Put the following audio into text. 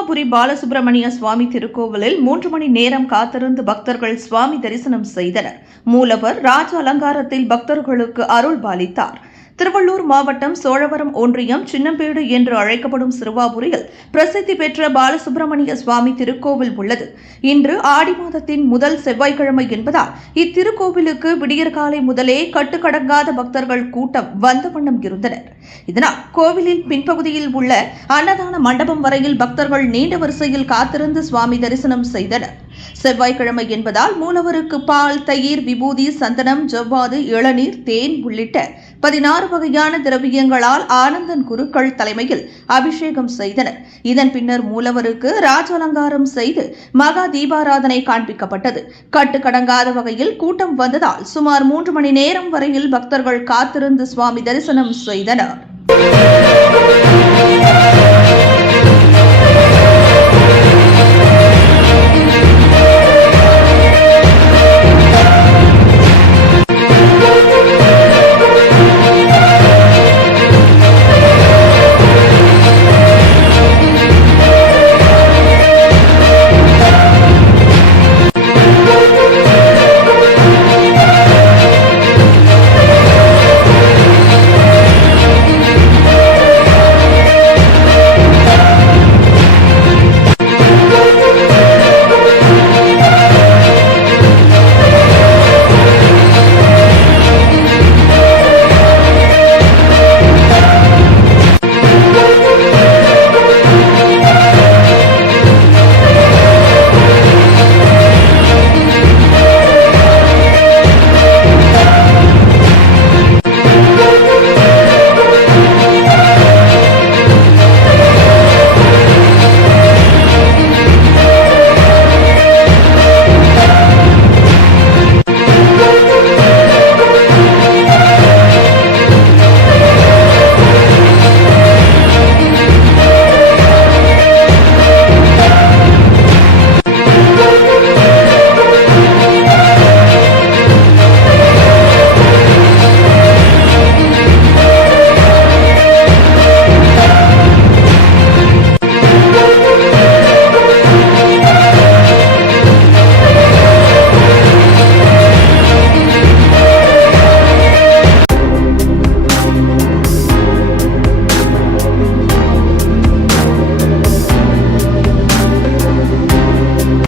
சிறுவாபுரி பாலசுப்பிரமணிய சுவாமி திருக்கோவிலில் மூன்று மணி நேரம் காத்திருந்து பக்தர்கள் சுவாமி தரிசனம் செய்தனர். மூலவர் ராஜ அலங்காரத்தில் பக்தர்களுக்கு அருள் பாலித்தார். திருவள்ளூர் மாவட்டம் சோழவரம் ஒன்றியம் சின்னம்பேடு என்று அழைக்கப்படும் சிறுவாபுரியில் பிரசித்தி பெற்ற பாலசுப்பிரமணிய சுவாமி திருக்கோவில் உள்ளது. இன்று ஆடி மாதத்தின் முதல் செவ்வாய்க்கிழமை என்பதால் இத்திருக்கோவிலுக்கு விடியற்காலை முதலே கட்டுக்கடங்காத பக்தர்கள் கூட்டம் வந்த வண்ணம் இருந்தனர். இதனால் கோவிலின் பின்பகுதியில் உள்ள அன்னதான மண்டபம் வரையில் பக்தர்கள் நீண்ட வரிசையில் காத்திருந்து சுவாமி தரிசனம் செய்தனர். செவ்வாய்க்கிழமை என்பதால் மூலவருக்கு பால் தயிர் விபூதி சந்தனம் ஜவ்வாது இளநீர் தேன் உள்ளிட்ட பதினாறு வகையான திரவியங்களால் ஆனந்தன் குருக்கள் தலைமையில் அபிஷேகம் செய்தனர். இதன் பின்னர் மூலவருக்கு ராஜ அலங்காரம் செய்து மகா தீபாராதனை காண்பிக்கப்பட்டது. கட்டுக்கடங்காத வகையில் கூட்டம் வந்ததால் சுமார் மூன்று மணி நேரம் வரையில் பக்தர்கள் காத்திருந்து சுவாமி தரிசனம் செய்தனர்.